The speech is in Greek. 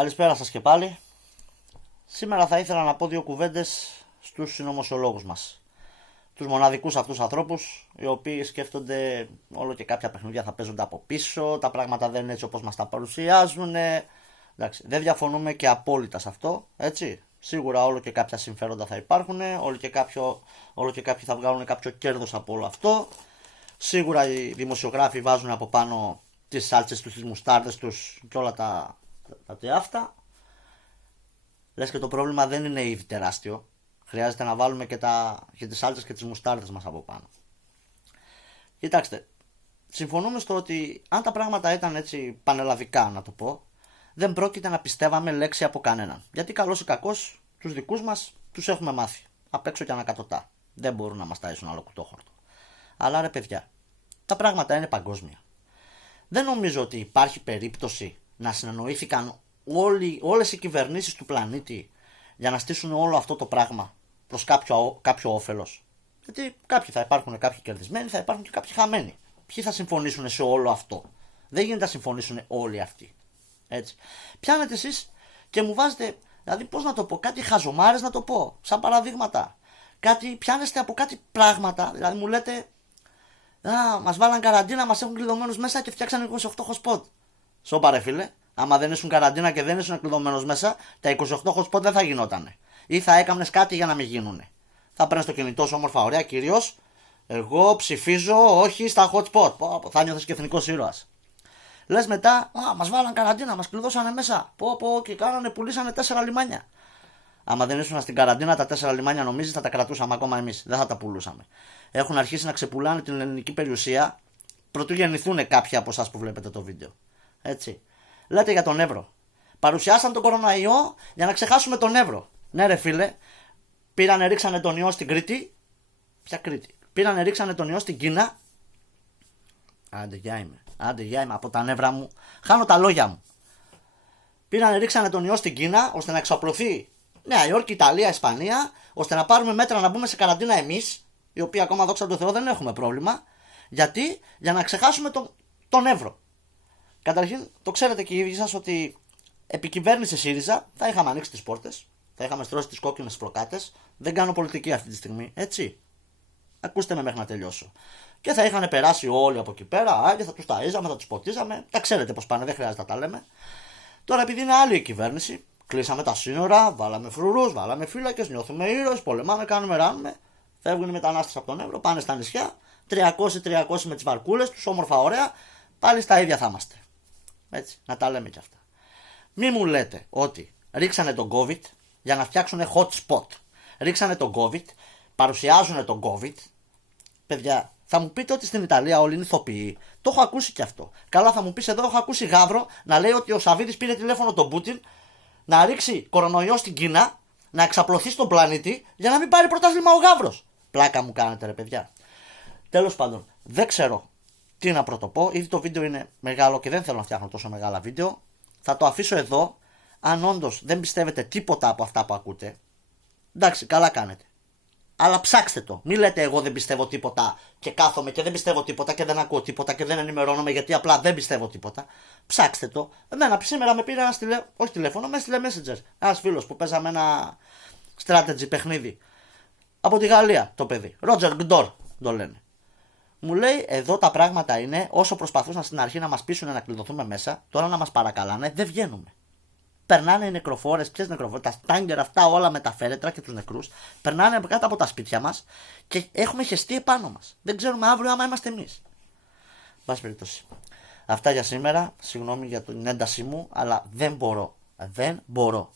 Καλησπέρα σας και πάλι. Σήμερα θα ήθελα να πω δύο κουβέντες στους συνωμοσιολόγους μας. Τους μοναδικούς αυτούς ανθρώπους, οι οποίοι σκέφτονται όλο και κάποια παιχνίδια θα παίζονται από πίσω, τα πράγματα δεν είναι έτσι όπως μας τα παρουσιάζουν. Εντάξει, δεν διαφωνούμε και απόλυτα σε αυτό, έτσι. Σίγουρα όλο και κάποια συμφέροντα θα υπάρχουν, όλο και κάποιοι θα βγάλουν κάποιο κέρδος από όλο αυτό. Σίγουρα οι δημοσιογράφοι βάζουν από πάνω τις σάλτσες τους, τις μουστάρδες τους και όλα τα αυτά. Λες και το πρόβλημα δεν είναι ήδη τεράστιο. Χρειάζεται να βάλουμε και τις σάλτσες και τις μουστάρδες μας από πάνω. Κοιτάξτε, συμφωνούμε στο ότι αν τα πράγματα ήταν έτσι πανελλαδικά, να το πω, δεν πρόκειται να πιστεύαμε λέξη από κανέναν. Γιατί καλώς ή κακώς τους δικούς μας τους έχουμε μάθει. Απ' έξω και ανακατοτά. Δεν μπορούν να μας ταΐσουν άλλο κουτόχορτο. Αλλά ρε παιδιά, τα πράγματα είναι παγκόσμια. Δεν νομίζω ότι υπάρχει περίπτωση να συνεννοήθηκαν όλες οι κυβερνήσεις του πλανήτη για να στήσουν όλο αυτό το πράγμα προς κάποιο όφελος. Γιατί κάποιοι θα υπάρχουν κάποιοι κερδισμένοι, θα υπάρχουν και κάποιοι χαμένοι. Ποιοι θα συμφωνήσουν σε όλο αυτό? Δεν γίνεται να συμφωνήσουν όλοι αυτοί. Έτσι. Πιάνετε εσείς και μου βάζετε, δηλαδή πώς να το πω, κάτι χαζομάρες να το πω, σαν παραδείγματα. Πιάνεστε από κάτι πράγματα, δηλαδή μου λέτε, μας βάλαν καραντίνα, μας έχουν κλειδωμένους μέσα και φτιάξαν 28 hotspot. Σώπα ρε φίλε, άμα δεν ήσουν καραντίνα και δεν ήσουν κλειδωμένος μέσα, τα 28 hotspot δεν θα γινότανε. Ή θα έκαμνες κάτι για να μην γίνουνε. Θα παίρνεις το κινητό σου όμορφα, ωραία, κυρίως. Εγώ ψηφίζω όχι στα hotspot. Θα νιώθεις και εθνικός ήρωας. Λες μετά, μας βάλαν καραντίνα, μας κλειδώσανε μέσα. Και πουλήσανε 4 λιμάνια. Άμα δεν ήσουν στην καραντίνα, τα 4 λιμάνια νομίζεις θα τα κρατούσαμε ακόμα εμείς. Δεν θα τα πουλούσαμε. Έχουν αρχίσει να ξεπουλάνε την ελληνική περιουσία προτού γεννηθούν κάποιοι από εσάς που βλέπετε το βίντεο. Έτσι. Λέτε για τον Εύρο. Παρουσιάσαν τον κοροναϊό για να ξεχάσουμε τον Εύρο. Ναι, ρε φίλε, ρίξανε τον ιό στην Κρήτη. Ποια Κρήτη? Ρίξανε τον ιό στην Κίνα. Άντε γεια είμαι. Από τα νεύρα μου χάνω τα λόγια μου. Ρίξανε τον ιό στην Κίνα ώστε να εξαπλωθεί Νέα Υόρκη, Ιταλία, Ισπανία, ώστε να πάρουμε μέτρα να μπούμε σε καραντίνα εμείς, οι οποίοι ακόμα δόξα τω Θεώ δεν έχουμε πρόβλημα. Γιατί? Για να ξεχάσουμε τον Εύρο. Καταρχήν, το ξέρετε και οι ίδιοι σας ότι επί κυβέρνηση ΣΥΡΙΖΑ θα είχαμε ανοίξει τις πόρτες, θα είχαμε στρώσει τις κόκκινες προκάτες. Δεν κάνω πολιτική αυτή τη στιγμή, έτσι. Ακούστε με μέχρι να τελειώσω. Και θα είχαν περάσει όλοι από εκεί πέρα, και θα τους ταΐζαμε, θα τους ποτίζαμε. Τα ξέρετε πώς πάνε, δεν χρειάζεται να τα λέμε. Τώρα, επειδή είναι άλλη η κυβέρνηση, κλείσαμε τα σύνορα, βάλαμε φρουρούς, βάλαμε φύλακες, νιώθουμε ήρωες, πολεμάμε, κάνουμε, ράνουμε. Φεύγουν οι μετανάστες από τον Εύρο, πάνε στα νησιά. 300 με τις βαρκούλες τους, όμορφα ωραία. Πάλι στα ίδια θα είμαστε. Έτσι, να τα λέμε κι αυτά. Μη μου λέτε ότι ρίξανε τον COVID για να φτιάξουν hot spot. Ρίξανε τον COVID, παρουσιάζουν τον COVID. Παιδιά, θα μου πείτε ότι στην Ιταλία όλοι είναι ηθοποιοί. Το έχω ακούσει κι αυτό. Καλά, θα μου πεις εδώ, έχω ακούσει Γαύρο να λέει ότι ο Σαββίδης πήρε τηλέφωνο τον Πούτιν να ρίξει κορονοϊό στην Κίνα, να εξαπλωθεί στον πλανήτη για να μην πάρει πρωτάθλημα ο Γαύρος. Πλάκα μου κάνετε, ρε παιδιά. Τέλος πάντων, δεν ξέρω τι να πρωτοπώ. Ήδη το βίντεο είναι μεγάλο και δεν θέλω να φτιάχνω τόσο μεγάλα βίντεο. Θα το αφήσω εδώ. Αν όντως δεν πιστεύετε τίποτα από αυτά που ακούτε, εντάξει, καλά κάνετε. Αλλά ψάξτε το. Μην λέτε εγώ δεν πιστεύω τίποτα και κάθομαι και δεν πιστεύω τίποτα και δεν ακούω τίποτα και δεν ενημερώνομαι γιατί απλά δεν πιστεύω τίποτα. Ψάξτε το. Εμένα σήμερα με πήρε ένα όχι τηλέφωνο, με έστειλε Messenger. Ένας φίλος που παίζαμε ένα strategy παιχνίδι. Από τη Γαλλία το παιδί. Roger Gdor το λένε. Μου λέει εδώ τα πράγματα είναι όσο προσπαθούσαν στην αρχή να μας πείσουν να κλειδωθούμε μέσα, τώρα να μας παρακαλάνε δεν βγαίνουμε. Περνάνε οι νεκροφόρες, ποιες νεκροφόρες, τα στάγκερ αυτά όλα με τα φέρετρα και τους νεκρούς, περνάνε κάτω από τα σπίτια μας και έχουμε χεστεί επάνω μας. Δεν ξέρουμε αύριο άμα είμαστε εμείς. Βάση περιπτώσει. Αυτά για σήμερα. Συγγνώμη για την έντασή μου, αλλά δεν μπορώ. Δεν μπορώ.